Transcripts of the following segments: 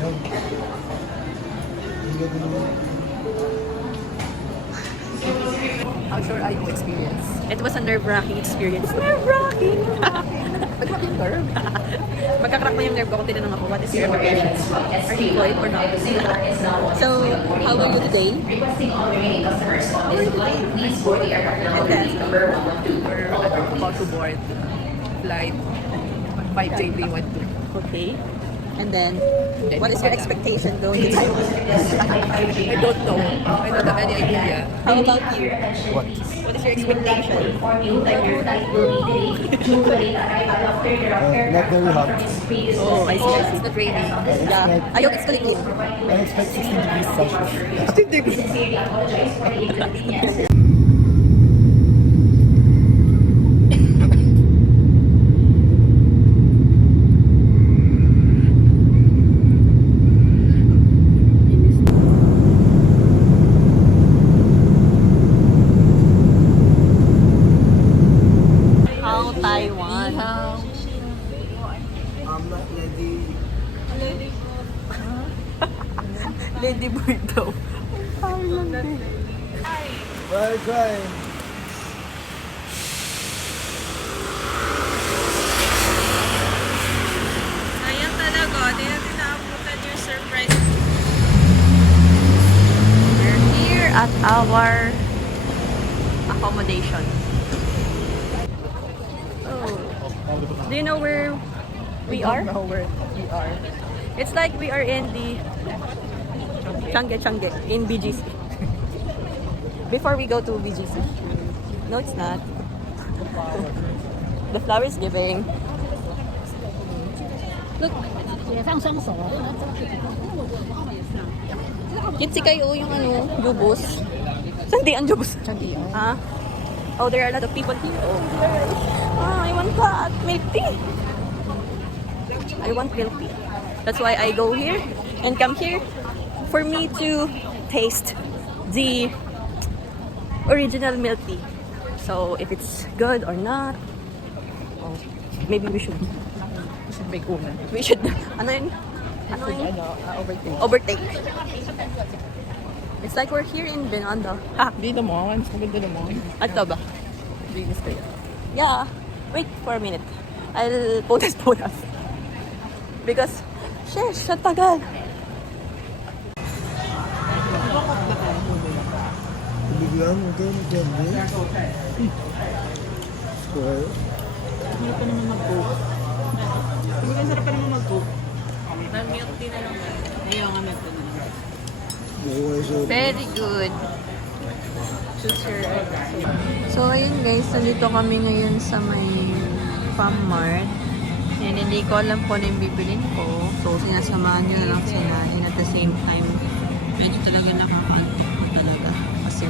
How sure are you experience? It was a nerve-wracking experience. Nerve-wracking! Nag-crack yung nerve. Magkakrak na yung nerve ko kung tinanong ako, what is your preparation? Are you employed or not? So, how are you today? Requesting all remaining customers on this flight, please board the aircraft terminal number 112. We're about to board flight 5JB12. Okay. And then, what is your expectation going to Taiwan? I don't know. I don't have any idea. How about you? What? What is your expectation? Inform you that your flight will be delayed due to a late arrival of turnaround Not very hot. Oh, I see, I see. It's not raining. Yeah. I hope it's clean. I expect 16 degrees Celsius. Sincerely apologize for the inconvenience. How Taiwan? I'm not ready. Lady boy daw. Try. Ayan talaga. Hindi natin naabutan yung surprise. We're here at our accommodation. Oh. Do you know where we are? know where we are. It's like we are in the Changi in BGC. Before we go to BGC. No, it's not. The flower is giving. Look. Kitsi kayo yung ano, Jubos. Sandi ang Jubos? Changi. Ah. Oh, there are a lot of people here. Oh, ah, I want that. Milk tea. I want milk tea. That's why I go here and come here for me to taste the original milk tea. So if it's good or not, oh, maybe we should Make una. we should ano yun? Ano yun? Overtake. Overtake. It's like we're here in Binondo. Ha, Dito mo, ang maganda naman. ato ba? Bilis kayo. Yeah. Wait for a minute. I'll POTUS. Because, sheesh, ang tagal. Bigyan mo kayo ng candy. Square. Hindi pa naman mag-cook. Hindi ka sarap pa naman mag-cook. Milk tea na lang. Ayaw nga milk tea na lang. Very good. Choose your So, ayun guys, nandito kami ngayon sa may Farm Mart. And hindi ko alam kung ano yung bibilin ko. So, sinasamahan nyo na lang si Nanin. At the same time, medyo talaga nakakaantok ko talaga. Kasi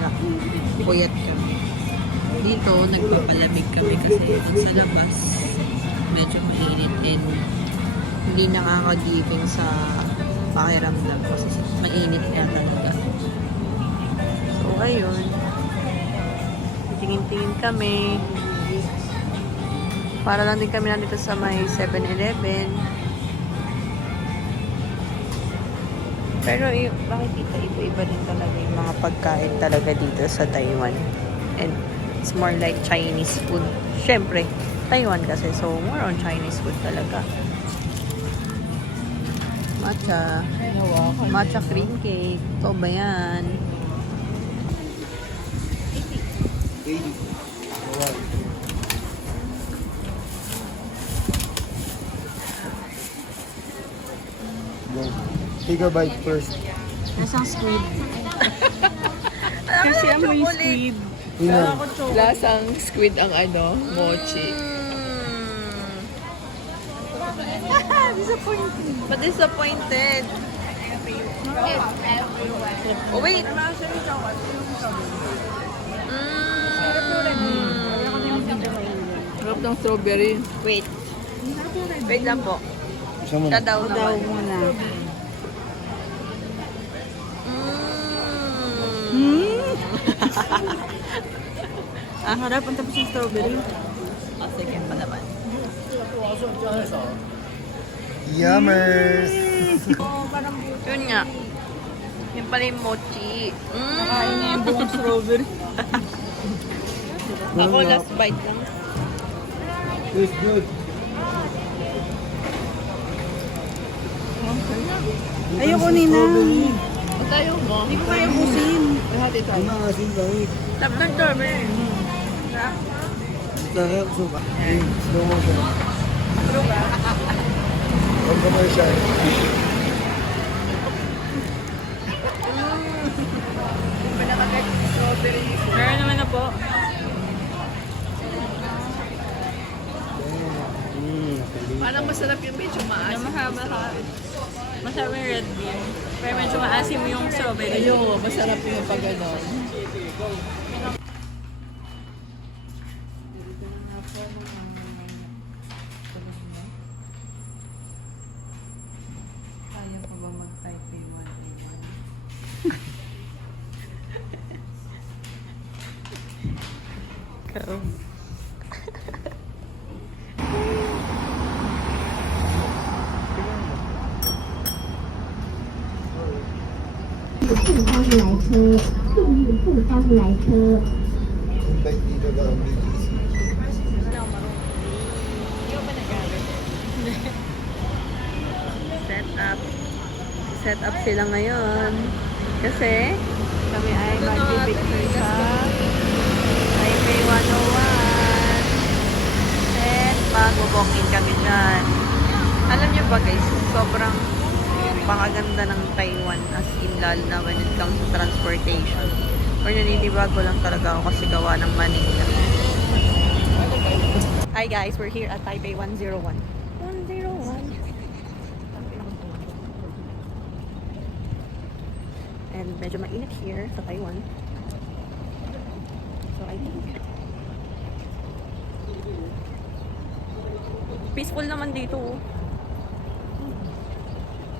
puyat kami. Dito, nagpapalamig kami kasi dun sa labas, medyo mainit and hindi nakaka-giving sa pakiramdam kasi mainit na talaga. So, ayun. Tingin-tingin kami. Para lang din kami nandito sa may 7-Eleven. Pero bakit dito iba-iba din talaga yung mga pagkain talaga dito sa Taiwan. And it's more like Chinese food. Syempre, Taiwan kasi. So, more on Chinese food talaga. Matcha. Matcha cream cake. Ito ba yan? Go. Take a bite first. Nasang squid. Kasi amoy squid. Yun na. Lasang squid ang ano, mochi. Disappointed. But disappointed. Oh, wait. Sarap ng strawberry. Wait. Wait lang po. Siya mo Siya na. daw naman. muna. Ah, harap ang tapos ng strawberry. Oh, sige pa naman. Yummers! Yun nga. Yung pala yung mochi. Kain na yung buong strawberry. Ako last bite lang. Tastes good. Ayoko, Nina. Strawberry. Tayo mo. Hindi ko kaya busin. Ang mga asin langit. Tap ng strawberry. Sarap. So, slow motion. Ang commercial. Meron naman na po. Parang masarap yung medyo maasim. Masarap yung red bean. Pero medyo maasim yung strawberry. Ayoko, masarap yung pag gano'n. Kaya pa ba mag-Taipei 101? Ikaw. Invite dito ba ang BGC? Set up sila ngayon. Kasi kami ay mag-picture sa Taipei 101. And mag-walk-in kami dyan. Alam niyo ba guys, sobrang pakaganda ng Taiwan as in lalo na when it comes to transportation. Or naninibago lang talaga ako kasi gawa ng Manila. Hi guys, we're here at Taipei 101. 101. And medyo mainit here sa Taiwan. So I think peaceful naman dito.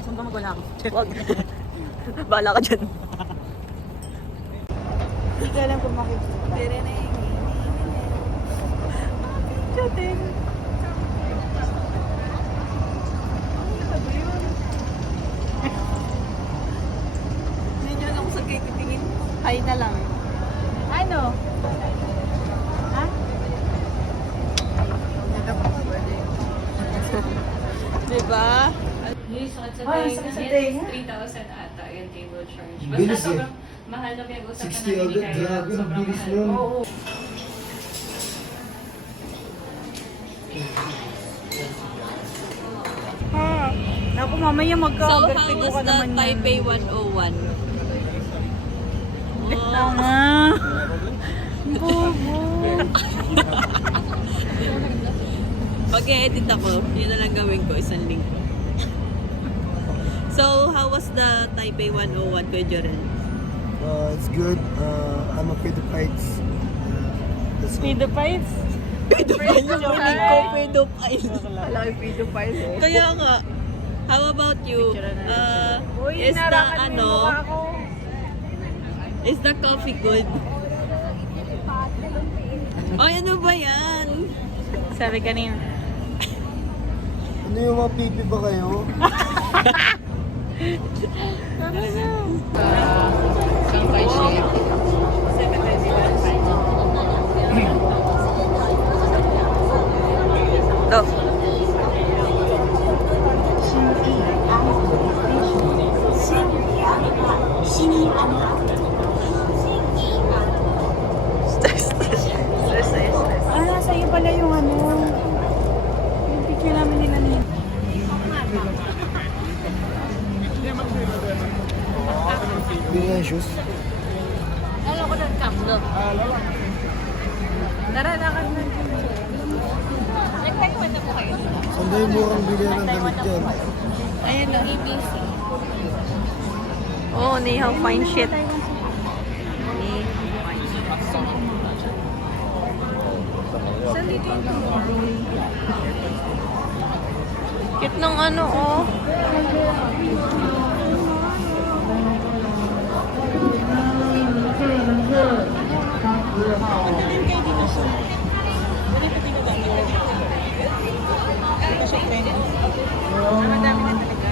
Saan ba magwala ako? Wag. Bahala ka dyan. Hindi ka alam kung makikita. Chating. Hindi nyo alam kung saan kayo titingin. Hi na lang. Ano? Ha? Diba? Yes, sakit sa Ay, tenga. sakit sa Yes, tenga. 3,000 ata yung table charge. Bilis Basta eh. sobrang mahal na pinag-usapan 60 namin ni agad. Kaya. Grabe, ang Sobrang bilis mahal. nun. Oo. Ha? Naku, mamaya So, how magka-vertigo was ka the naman yan. Taipei 101? Tama. Bobo. Pag-edit ako, yun na lang gawin ko, isang link. So, how was the Taipei 101, Kuya Joren? It's good. I'm afraid of heights. Let's go. Pedopites? Pedophile yung uling ko, pedophile. Malaki pedophile eh. Kaya nga, how about you? Uy, Is the, inarangan mo yung mukha ko. is the coffee good? Ay, ano ba yan? Sabi kanina. Ano yung mga pipi ba kayo? To. Stress. Ah, nasa iyo pala yung ano. Yung picture namin nila ni. Bili nga yung shoes. Alam ko ng cup, no? Tara, lakad na. Nagtaiwan na po kayo. Saan ba yung murang bilihan ng damit dyan? Ayan lang. Oh, ni how fine shit. Saan dito yung tomorrow? Cute ng ano, oh. Punta din kayo dito sa... Wala pa ginagamit. Ito siya pwede. Madami na talaga.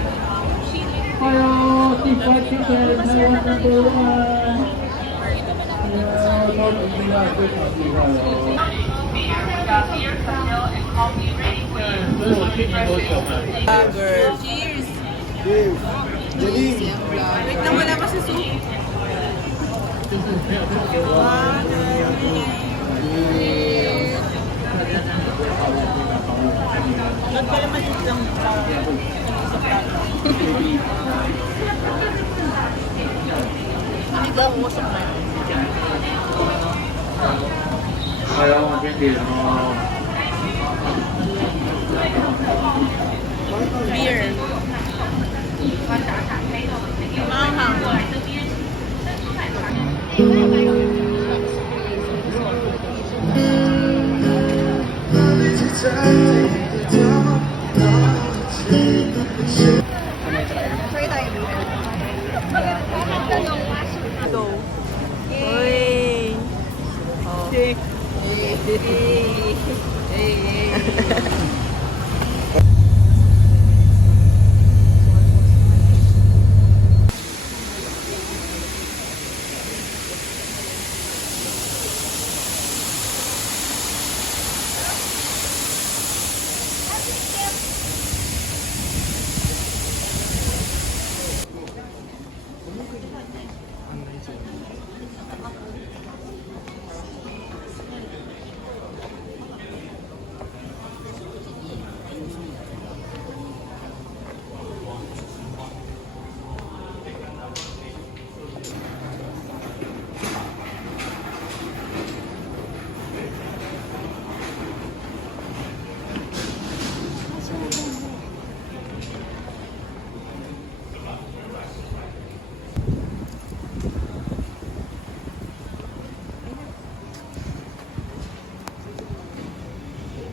Cheers! Cheers. Janine. Wait lang, wala pa sa soup. Nagkalamanit lang. Hindi daw umusap na. Beer. Manghang. Go. Uy! Oh. Hey.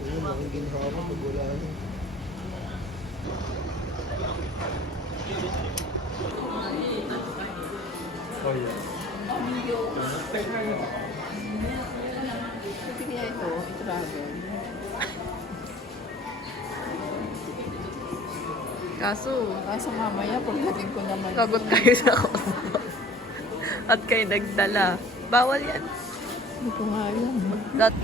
Ayun, ang ginhawa pag wala na. Kaso mamaya pagdating ko naman. lagot kayo sa Costco. At kayo nagdala. Bawal yan. Hindi ko nga alam. That,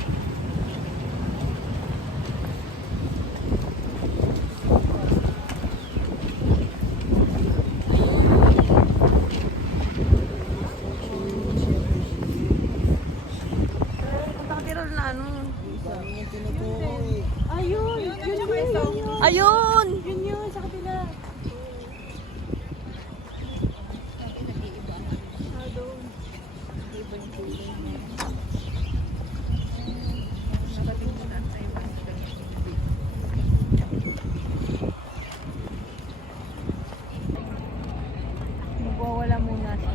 Pagkakatiral na ano. Ayun! Yun! Ayun! Yun yun! Sa kapila. Magwawala muna siya.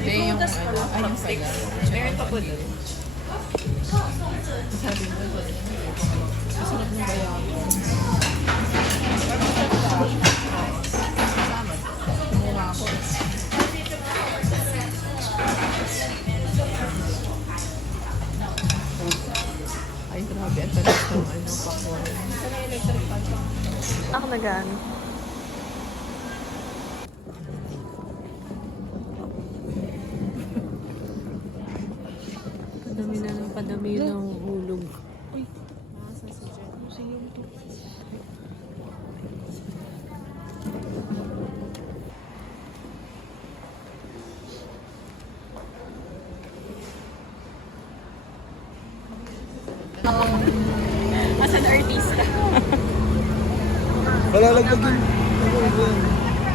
Hindi yung anong six. Meron pa po doon. Sabi mo doon. Susunod mo ba yung kumuha ako. Ay, grabe. Ang talas ng ano pa ko. Ako nag-ano. Padami na ng padami ng hulog. As an artista. Malalaglag yung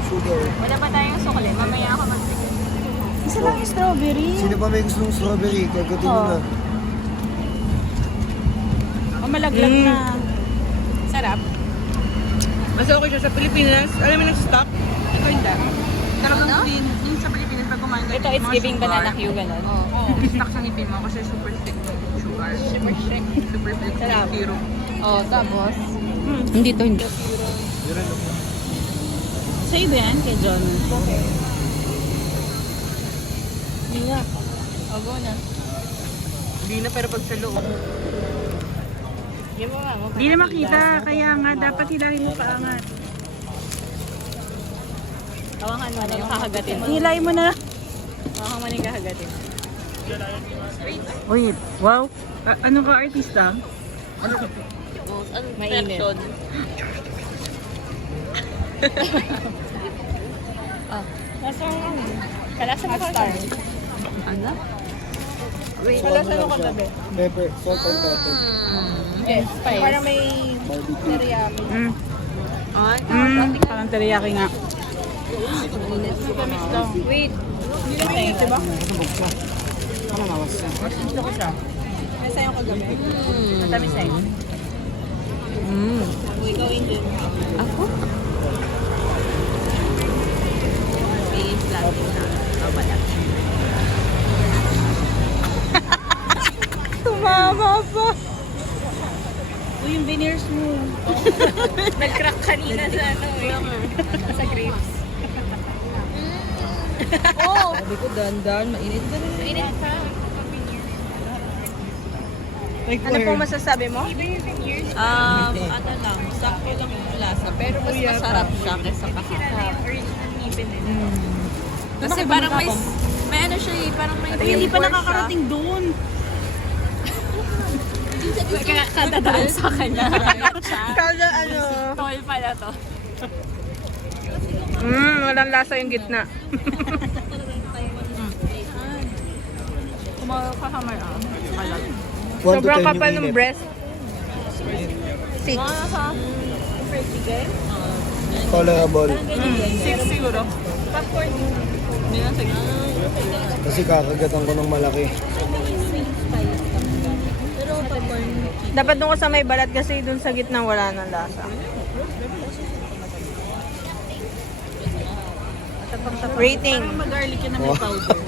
sugar. Wala pa tayong sukli. Mamaya ako magsigil. Isa lang yung strawberry. Sino pa may gustong strawberry? Kagatin mo na. O malaglag na. Sarap. Mas okay siya sa Pilipinas. Alam mo nag-stop? Ito hindi. Talagang yung sa Pilipinas pag kumain ka Ito it's giving banana Q ganun. Oo. Stuck sa ngipin mo kasi super thick yung sugar. Super strict. Super thick. Sarap. Syrup. Oh, tapos. Hindi to hindi. Sa'yo ba yan kay John? Okay. Hindi nga. O, go na. Hindi na, pero pag sa loob. Hindi na makita, kaya nga dapat hilahin mo paangat. Tawangan mo na yung kakagatin mo. Hilahin mo na. Tawangan mo na yung kakagatin. Uy, wow. Ano ka artista? Mainit. Kalasan mo ka Ano? Kalasan mo ka gabi. Pepper, salt and pepper. Yes, para may teriyaki. Ay, Parang teriyaki nga. Matamis lang. wait. Hindi na mainit, diba? Ano mawas siya? Gusto ko siya. May sayo ka gabi. Matamis eh. Ikaw Angel. Ako? May planting na. Wala. Tumama pa. Uy, yung veneers mo. Nag-crack kanina sa ano eh. Sa grapes. Sabi ko, dandan, mainit ka rin. Mainit pa. Ano po masasabi mo? Ano lang, sakto lang yung lasa. Pero mas masarap siya kaysa kahapon. Kasi parang may ano siya eh, parang may Hindi pa flavor nakakarating doon. Kadadaan sa kanya. Kada ano. Tol pala to. Walang lasa yung gitna. Kumakakamar ah. 1 to 10 Sobrang yung kapal ng init. breast. 6. Tolerable. 6 siguro. Kasi kakagatan ko ng malaki. Dapat doon ka sa may balat kasi doon sa gitna wala nang lasa. Rating. Mag-garlic yun na may powder.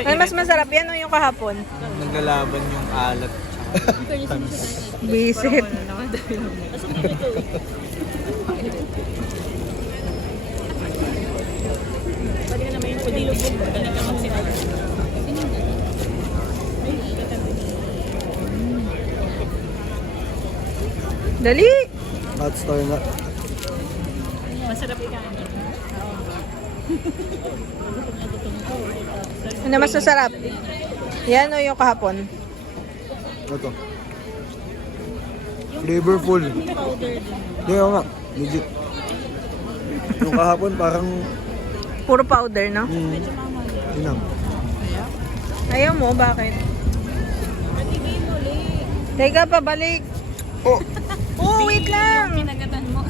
Ano mas masarap yan o yung kahapon? Naglalaban yung alat. Bisit. Pwede ka naman yung pudilubog. Pwede ka magsinag. Dali! Hot star nga. Masarap ikain. Ano mas masarap? Yan o yung kahapon? Ito. Flavorful. Hindi ako nga. Legit. Yung kahapon parang... Puro powder, no? Inang. Ayaw mo, bakit? Teka, pabalik. Oh! Oh, wait lang! Pinagatan mo.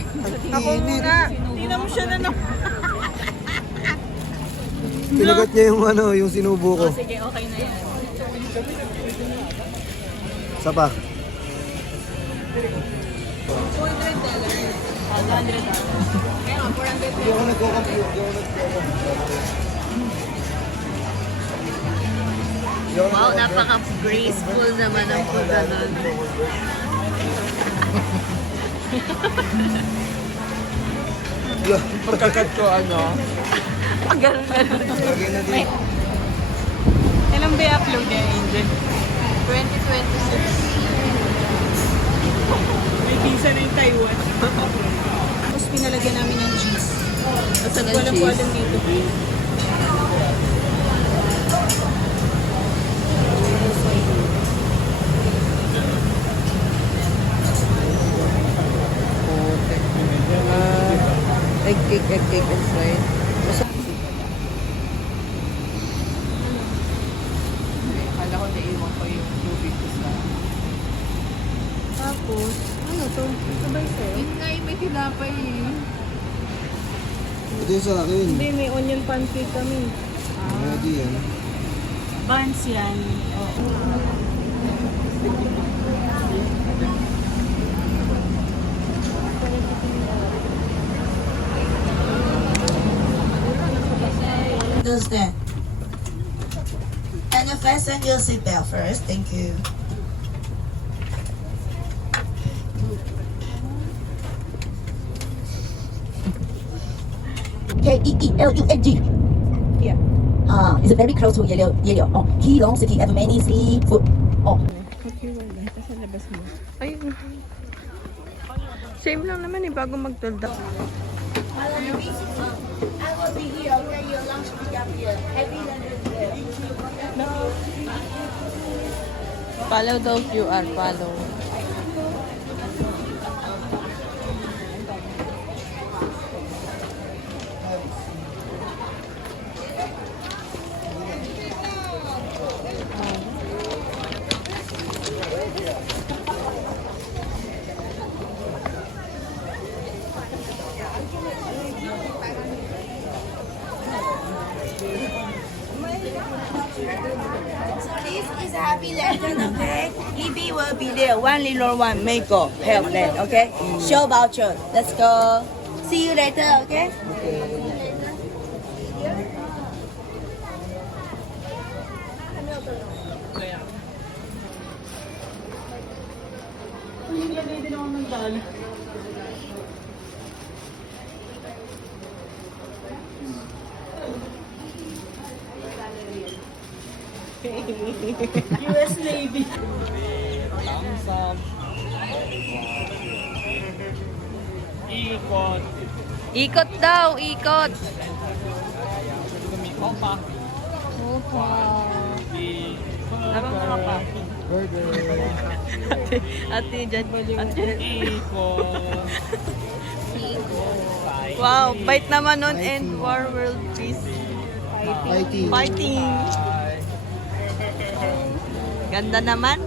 Ako muna. Tingnan mo siya na no. Tinagat niya yung ano, yung sinubo ko. Sige, okay na yan. Isa pa. Hindi ako nagko-compute. Wow, napaka-graceful naman ang puta nun. Pagkakat ko ano, Ganun-ganun. Lagay na din. Ilang ba i-upload niya, Angel? 2026. May visa na yung Taiwan. Tapos pinalagyan namin ng cheese. Asan ang Walang cheese? walang dito. Egg cake inside. Kala ko naiwan ko yung tubig ko sa... Tapos, ano to? Sabay sa'yo? Yun nga yung may tinapay eh. Ito yung sa akin. Hindi, may onion pancake kami. Ready yan. Buns yan. Does that? And fasten your seatbelt first. Thank you. K-E-E-L-U-N-G. Yeah. It's very close to Yellow. Oh, Keelung City have many seafood. Oh. Ayun. Same lang naman eh, bago mag-told up. Follow daw QR, follow. So this is a happy lantern, okay? EB will be there. One little one may go help them, okay? Show voucher. Let's go. See you later, okay? Ikot daw, ikot. Abang mga pa. Ate, dyan. Wow, bite naman nun and War World Peace. Fighting. Ganda naman.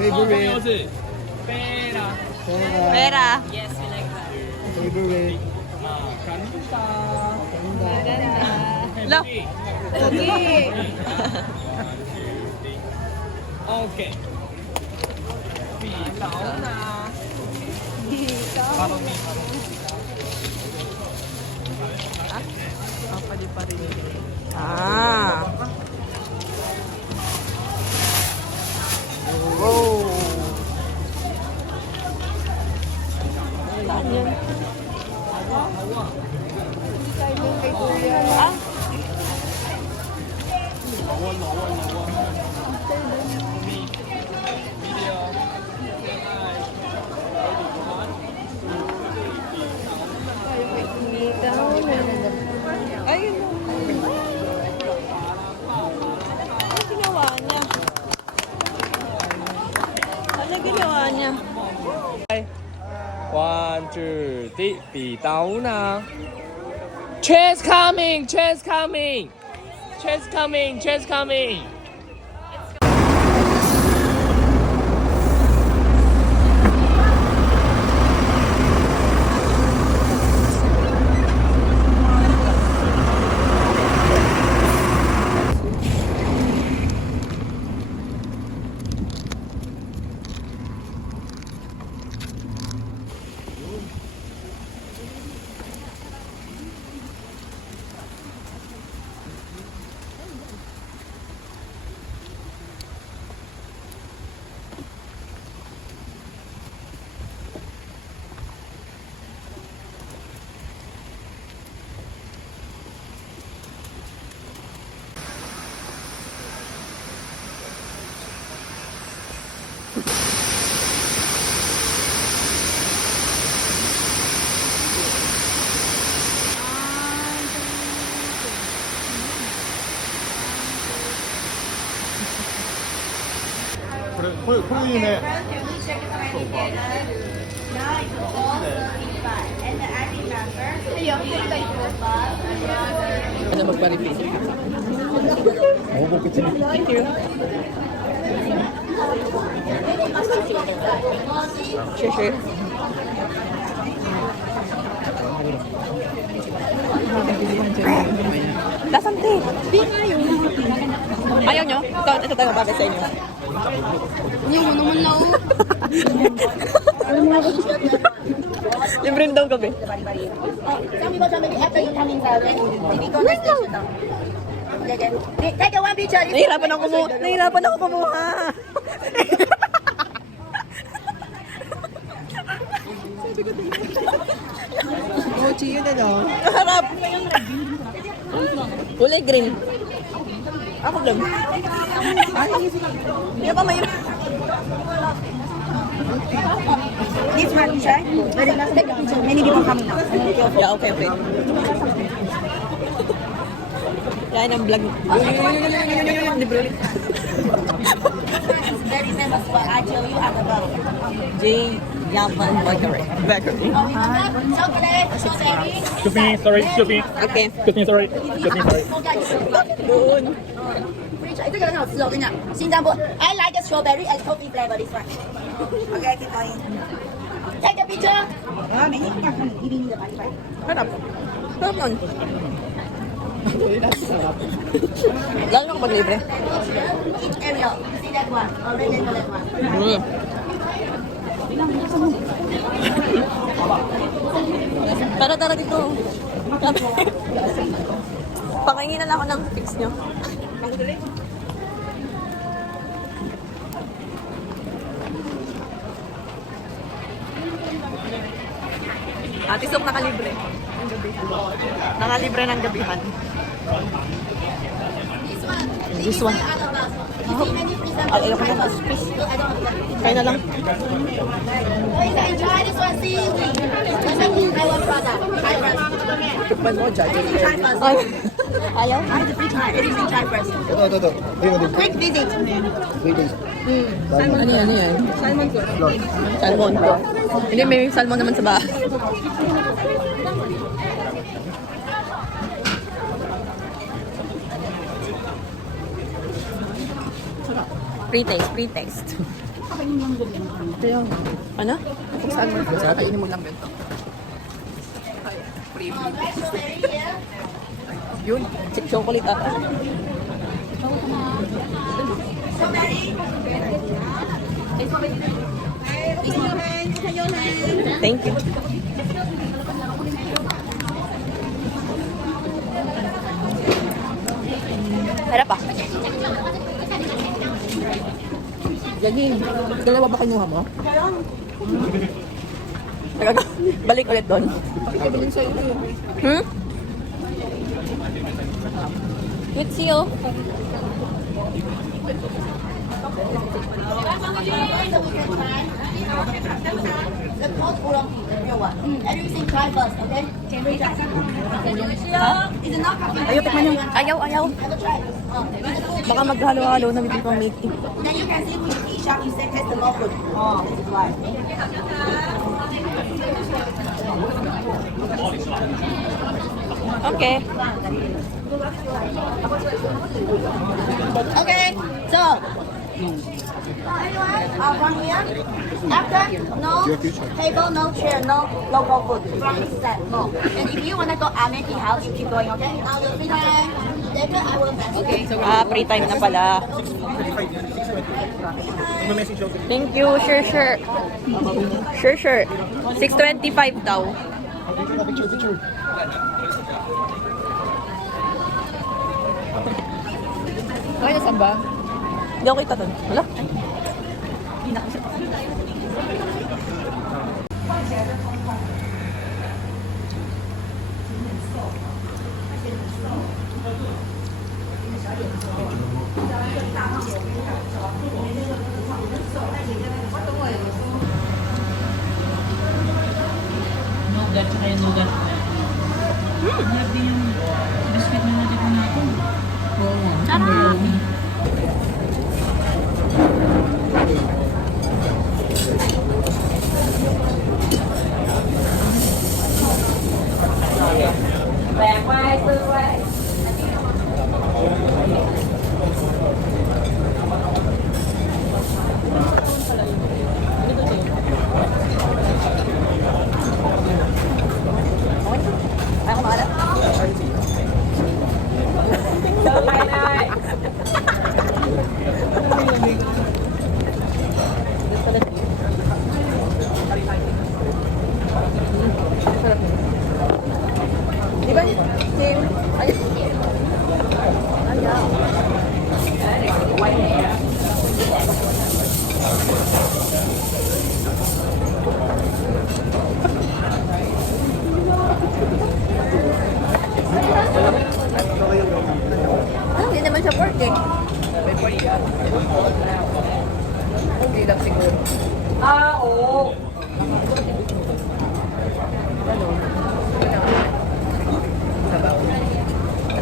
Favorite. Pera. Favorite. Lo. Okay. Follow me. Ah. Wow. Ah. Ayun. Ano ginawa niya? Ano ginawa niya? 1, 2, 3, 比到呢 Train's coming! Train's coming! Train's coming! Train's coming! Ano magpa-repeat? Thank you. Sure. Lasan te? Ayaw nyo? Ito tayo bagay sa inyo. Ayaw mo naman na Libre daw gabi. Some people tell me after you come inside, then TV go next station down. Take one picture. Nahirapan ako kumuha. Chi yun ano? Harap. Kulay green. Ako lang. Hindi pa may... This one, try. Very nice. Take a picture. Many people coming now. Yeah, okay. Yan ang vlog. Very famous for I tell you at the bottom. J. Yaman Bakery. Chocolate, strawberry. Excuse me, sorry, excuse me. Okay. Excuse me, sorry. Excuse me, sorry. Doon. 这个很好吃哦，我跟你讲，新加坡 I like the strawberry and coffee flavor this one. Okay, keep going. Take a picture. 啊，美女，你看你一的吧，一百。 Harap. Harap nun. Lalo na kapag libre. Each area. See that one? Or red and that one. Tara dito. Pakingin na lang ako ng fix nyo. Ate Sok nakalibre. Nakalibre ng gabihan. This one. Ay, ayoko na. Kaya na lang. Try this one, seaweed. This is my one product. Try first. Tukpan mo, Jai. Try first. Ay. Ayaw? Try. Everything try first. Ito. Quick visit. Ano yan? Salmon po. Hindi, may salmon naman sa bahay. Pre-taste. Kaya, ano? Kung saan mo? Kainin mo lang ganito. Yun, chocolate ata. Thank you. Harap pa. Lagi, dalawa ba kinuha mo? Balik ulit doon. Good see you. The cold oolong tea, the real one. Everything try first, okay? Is it not coffee? Ayaw, tikman yung... Ayaw. Have a try. Baka maghalo-halo na bibig pang milk tea. Then you can see which tea shop you say has the more good. Oh, this is why. Okay. Okay, so from here, after no table, no chair, no local food. From this set, no. And if you wanna go Amity house, you keep going, okay? Now the free time. Later I will message. Okay, so Free time na pala. Thank you. Sure. 6:25 daw. Picture. Ay, nasan ba? Hindi ako kita doon. Wala. Di ba? Same. Ay.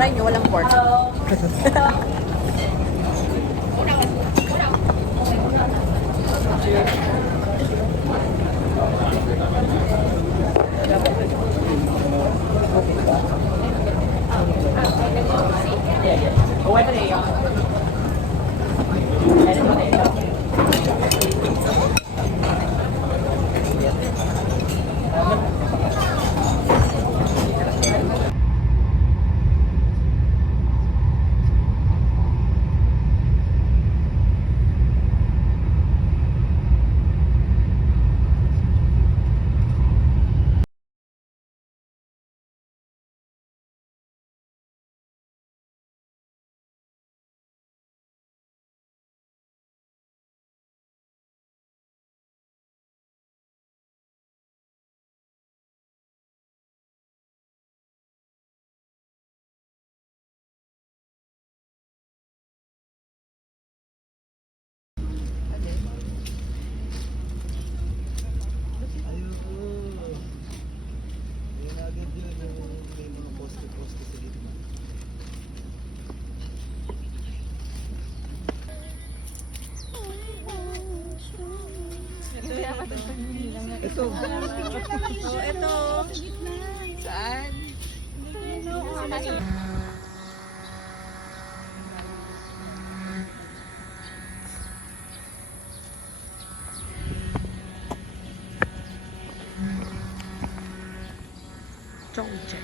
bahay niyo walang pork. Ayun agad yun, yung may mga poste-poste sa gitna. Ito. Ito. Saan? Chongche.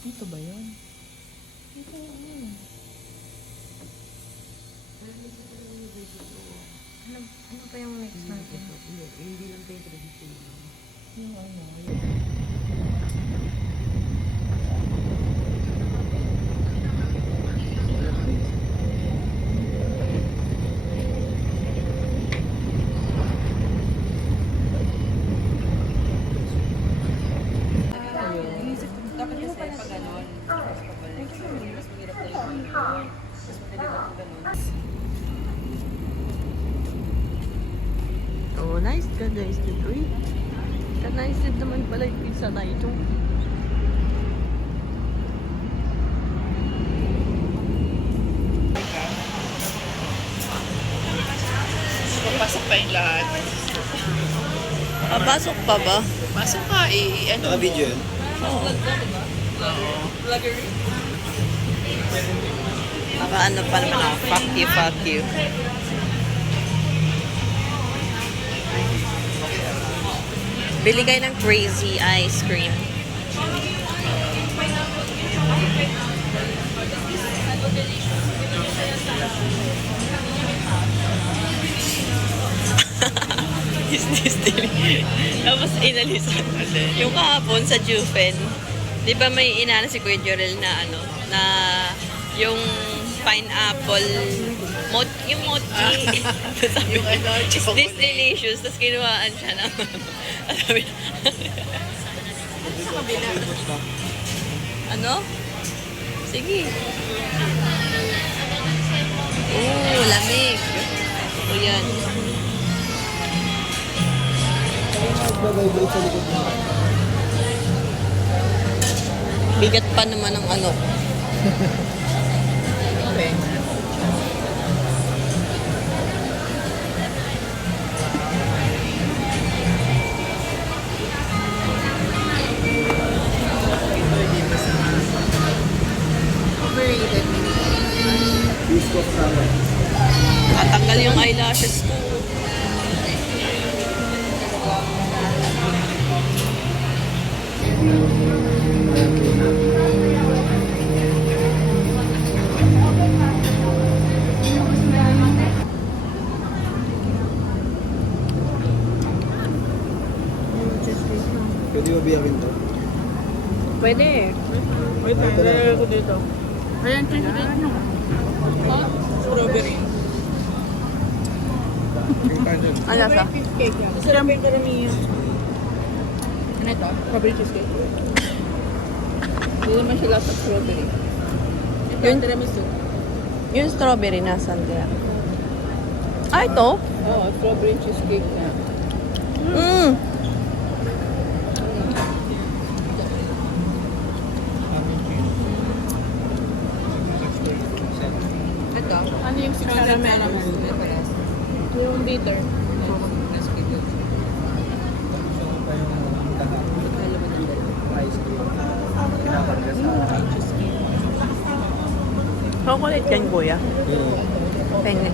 Ito ba yun? Ito yun. Ano pa yung next natin? Hindi lang tayo tradition. Yung ano? Oh, nice ka guys, dito eh. Ka-nice naman pala yung pizza na ito. Papasok pa yung lahat. Papasok pa ba? Pasok ka eh. Ano? Naka-video yun? Vlogger. Baka ano pa naman ako. Fuck you, fuck you. Bili kayo ng crazy ice cream. Is this daily? Tapos inalisan. Yung kahapon sa Jufen, di ba may inana si Kuya Jorel na ano, na yung pineapple, yung mochi. Sabi Yung ano, is this chocolate. delicious? Tapos kinuhaan siya ng sabi ano? Sige. Oh, lamig. O yan. Nag-vibrate sa likod mo. Bigat pa naman ang ano. Okay. Overrated. Biscuit salad. Tatanggal yung eyelashes ko. Pwede ba biyakin to? Pwede. Wait lang, nalagay ko dito. Ayan, cheese dito. Strawberry. Ano lasa? Cheesecake yan. Masarap yung karamihan. Ano ito? Strawberry cheesecake. Hindi naman siya lasa strawberry. Ito yung tiramisu. Yung strawberry nasan kaya? Ah, ito? Oo, strawberry cheesecake na. Mm. Ito? Ano yung caramel? Yung bitter. Chocolate yan, kuya. Penne.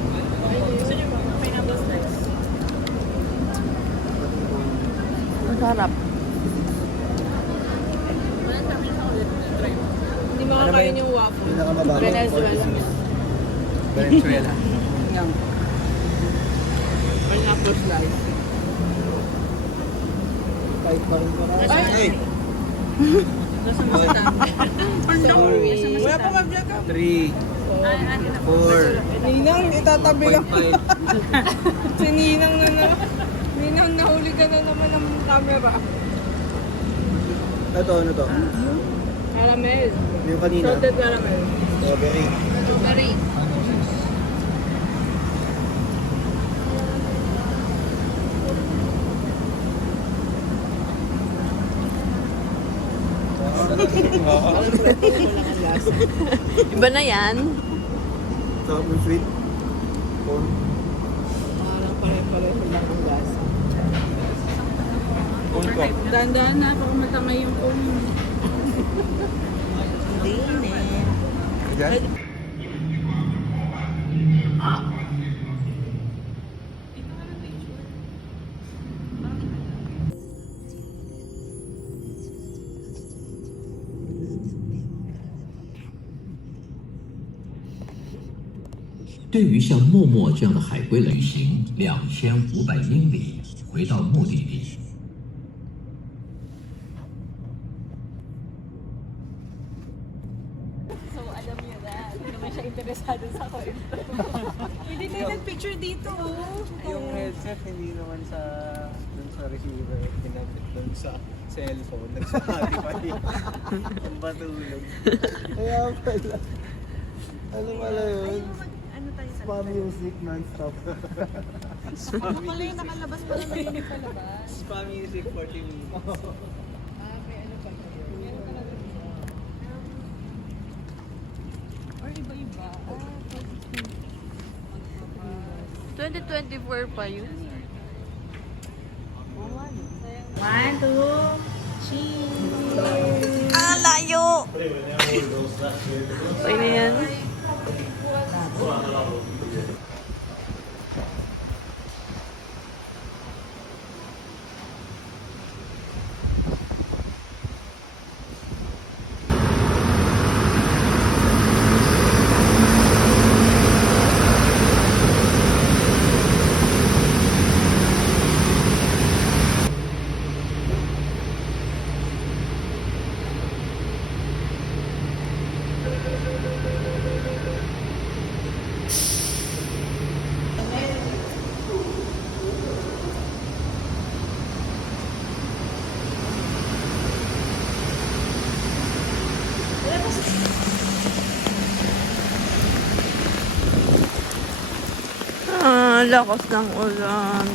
Ang sarap. Hindi makakain yung waffle. Pinakamababa. Venezuela. Venezuela. Yan. Pineapple slice. Kahit pa rin Ay! Nasa masata. Sorry. Wala pa mag-vlog ka. 3, 4, Ninang, itatabi lang. 5. Si Ninang na naman. Ninang, nahuli ka na naman ng camera. Ito, ano to? Caramel. Yung kanina. Salted caramel. Strawberry. Strawberry. Iba na yan. Sarap yung sweet. Corn. Parang pare-pareho lang ang lasa. Dahan-dahan na, baka matamay yung phone. Ayan. “对于像默默这样的海归旅行2500英里，回到目的地。” So, alam niyo na. Hindi naman siya interesado sa kwento. Hindi tayo nag-picture dito, oh. Yung headset hindi naman sa dun sa receiver, pinabit dun sa cellphone, nag-Spotify. Ang batulog. Kaya pala. Ano pala yun? Spa music non-stop. Pala yung nakalabas pala na yung nakalabas. Spa music 40 minutes. May ano pa yun. Or iba-iba. 2024 pa yun. 1, 2, cheese! Ah, layo! Okay na yan. Ah, lakas ng ulan.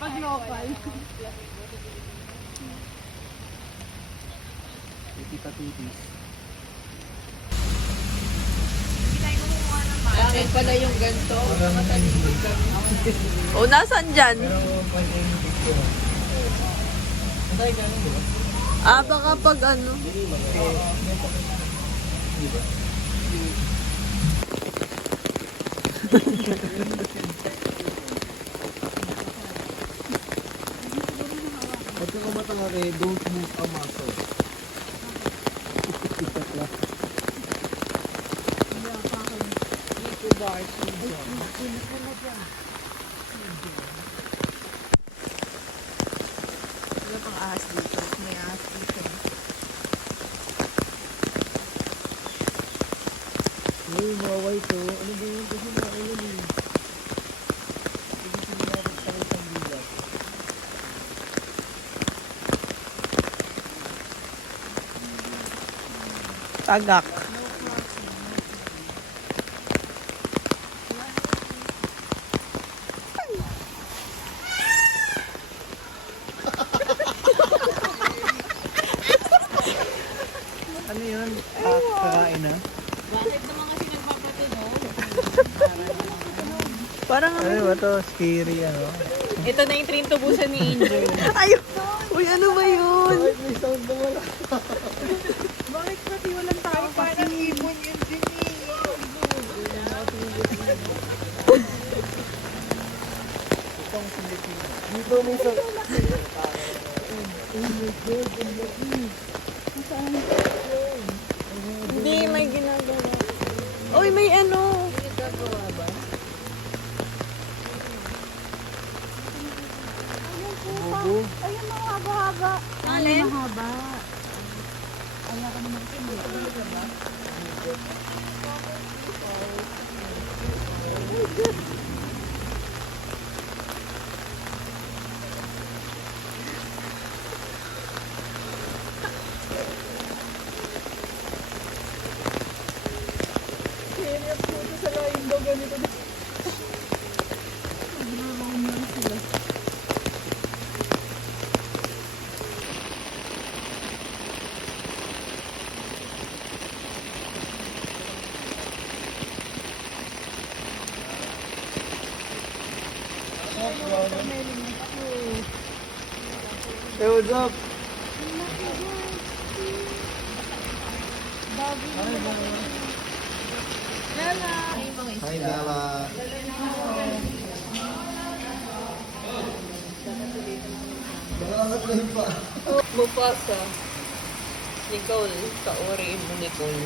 Pag local. Tita Titis. Bakit pala yung ganito? O, nasan dyan? Ah, baka pag ano. Pagka kumatangari, don't move a muscle. Wala pang ahas dito. May ahas dito. Uy, mga white oh. Ano ba yun? Kasi mga ulan eh. Hindi sila nakapagpakit ang bigat. Tagak. Ano yun? Kakain na? Bakit naman kasi nagpapatunog? Parang Ano ba to? Scary ano? Ito na yung train tubusan ni Angel. ayun. Uy, ano ba yun? May sound na wala. Bakit pati walang tao kasi? Parang ibon yun din Dito may sound. Hindi, may ginagawa. Uy, may ano. Ayun, mga haba-haba. Alin? Mahaba. Hey, what's up? Hi, Bella. Bakit na yun pa? Mufasa. Nicole. Kaori mo, Nicole.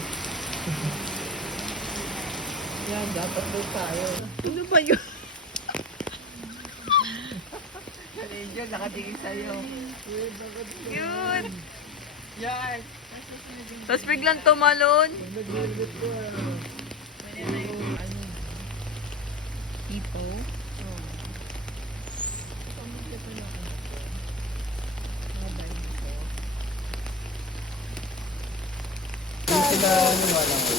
Yan, dapat doon tayo. Ano ba yun? Angel, nakatingin sa'yo. Yun! Yan! Tapos biglang tumalon. Tipo? Hindi sila naniwala ko.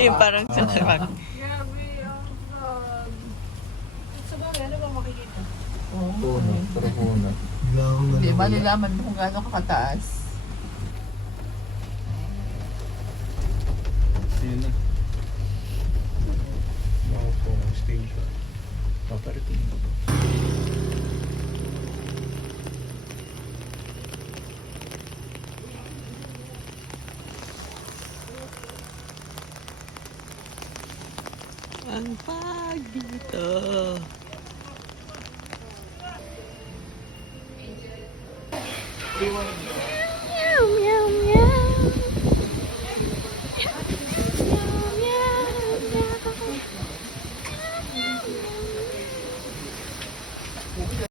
Yung parang sa truck. Puno, pero puno. Hindi, malalaman mo kung gaano kakataas. Yun na. Mga po ng station. Paparating mo ba? Ang pag dito. Iwan.